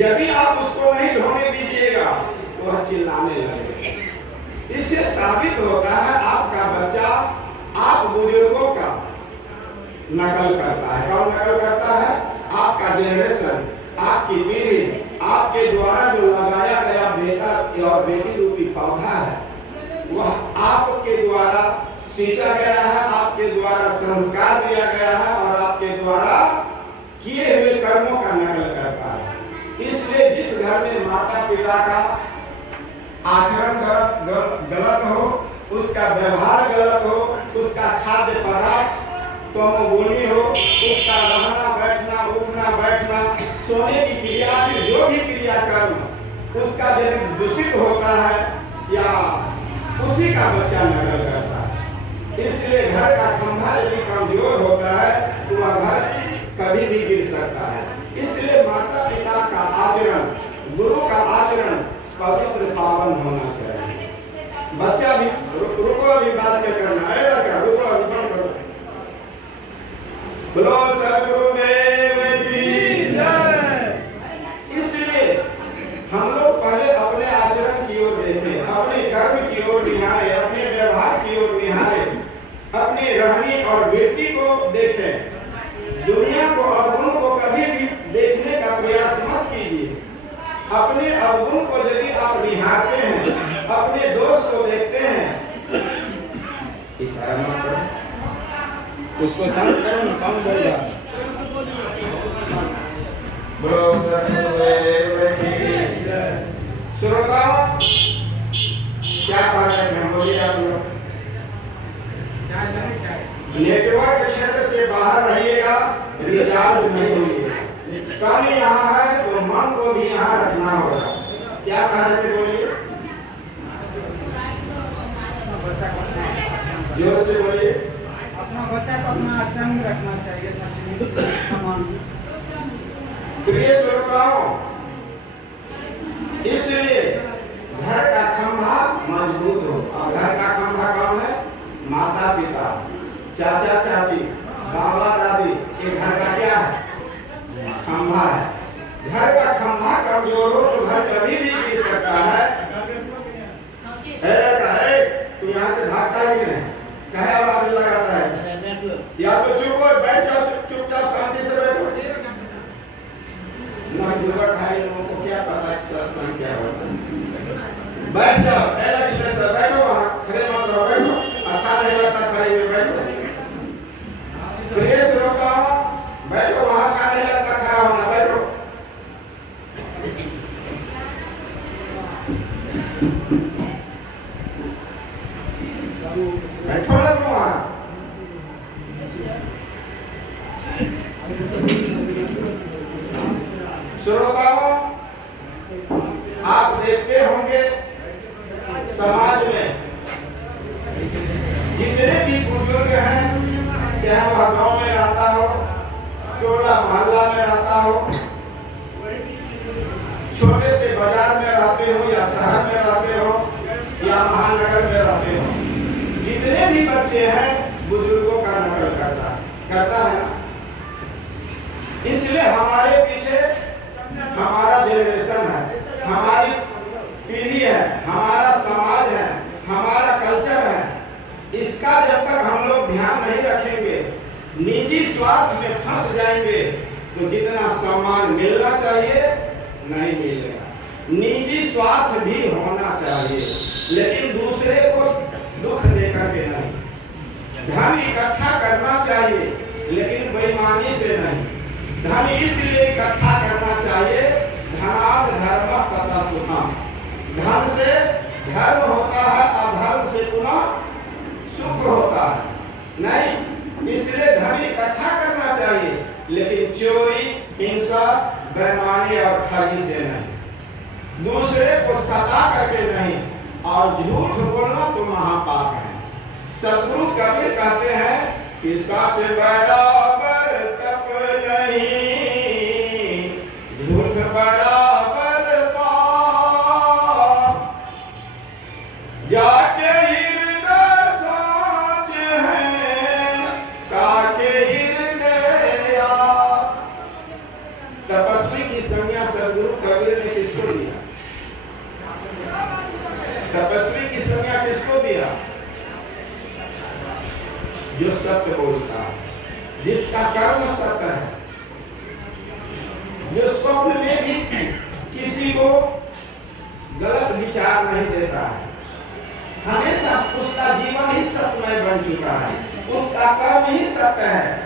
यदि आप उसको नहीं ढोने दीजिएगा तो वह चिल्लाने लगेगा। इससे साबित होता है आपका बच्चा आप बुजुर्गों का नकल करता है। कौन नकल करता है? आपका जनरेशन, आपकी पीढ़ी, आपके द्वारा जो लगाया गया बेटा और बेटी रूपी पौधा है वह आपके द्वारा सींचा गया है, आपके द्वारा संस्कार दिया गया है और आपके द्वारा किए हुए कर्मों का नकल करता है। इसलिए जिस घर में माता पिता का आचरण गलत हो, उसका व्यवहार गलत हो, उसका खाद्य पदार्थ तमोगुणी हो, उसका रहना बैठना उठना बैठना सोने की क्रिया जो भी क्रियाकर्म उसका यदि दूषित होता है या उसी का बच्चा नकल करता है। इसलिए घर का खंभा यदि कमजोर होता है तो वह घर कभी भी गिर सकता है। इसलिए माता पिता का आचरण, गुरु का आचरण पवित्र पावन होना चाहिए। बच्चा भी रुको, अभी बात में करना है लड़का, रुको अभी बंद करो। बोलो सदगुरुदेव की जय। इसलिए हम लोग पहले अपने आचरण की ओर देखें, अपने कर्म की ओर निहारें, अपने व्यवहार की ओर निहारें, अपनी रहनी और वृत्ति को देखें। दुनिया को अवगुण को कभी भी देखने का प्रयास मत कीजिए। अपने अवगुण को यदि आप निहारते हैं, अपने दोष को देखते हैं, इशारा मत करो, उसको शांत करो ना, कौन बोल रहा है? बोलो सदगुरुदेव की जय। श्रोताओं, क्या कह रहे हैं? बोलिए आप लोग। नेटवर्क क्षेत्र से बाहर रहिएगा, रिचार्ज नहीं होंगे। कम यहाँ है तो मन को भी यहाँ रखना होगा। क्या कह रहे थे? बोलिए, जोर से बोलिए। अपना बच्चा को अपना आचरण में रखना चाहिए। प्रिय श्रोताओं, इसलिए घर का खंभा मजबूत हो। और घर का खंभा कौन है? माता पिता, चाचा चाची, बाबा दादी। ये घर का क्या है? खंभा है। घर का खंभा कमजोर हो तो घर कभी भी गिर सकता है। तू यहाँ से भागता है कि नहीं? कहे आवाज लगाता है? या तो चुप हो, बैठ जाओ, चुपचाप शांति से बैठो। नवयुवक है, लोगों को क्या पता कि सत्संग क्या होता है। बैठ जाओ, लक्ष्य से बैठो, वहाँ खड़े मत रहो, बैठो। अच्छा नहीं लगता खड़े हुए बैठो। प्रिय श्रोताओं, बैठो, वहाँ अच्छा नहीं लगता खड़ा होना, बैठो। बैठो ना तुम वहाँ। श्रोताओं, आप देखते होंगे समाज में जितने भी बुजुर्ग हैं, चाहे वह गांव में रहता हो, टोला मोहल्ला में रहता हो, छोटे से बाजार में रहते हो या शहर में रहते हो या महानगर में रहते हो, जितने भी बच्चे हैं बुजुर्गों का नकल करता है ना। इसलिए हमारे पीछे हमारा जनरेशन है, हमारी पीढ़ी है, हमारा समाज है, हमारा कल्चर है। इसका जब तक हम लोग ध्यान नहीं रखेंगे, निजी स्वार्थ में फंस जाएंगे तो जितना सम्मान मिलना चाहिए नहीं मिलेगा। निजी स्वार्थ भी होना चाहिए, लेकिन दूसरे को दुख देकर के नहीं। धन इकट्ठा करना चाहिए, लेकिन बेईमानी से नहीं। धन इसलिए इकट्ठा करना चाहिए, धनाद धर्म तथा सुखम। धन से धर्म होता है, अधर्म से पुनः सुख होता है। नहीं, इसलिए धन इकट्ठा करना चाहिए, लेकिन चोरी, हिंसा, बेईमानी और ठगी से नहीं। दूसरे को सता करके नहीं, और झूठ बोलना तो महापाप है। सदगुरु कबीर कहते हैं कि सच बराबर तप नहीं, झूठ बराबर पाप। जाके हृदय साच है, ताके हृदय आप। तपस्वी की संज्ञा सदगुरु जो सत्य बोलता है, जिसका कर्म सत्य है, जो स्वप्न में भी किसी को गलत विचार नहीं देता है, हमेशा उसका जीवन ही सत्यमय बन चुका है, उसका कर्म ही सत्य है।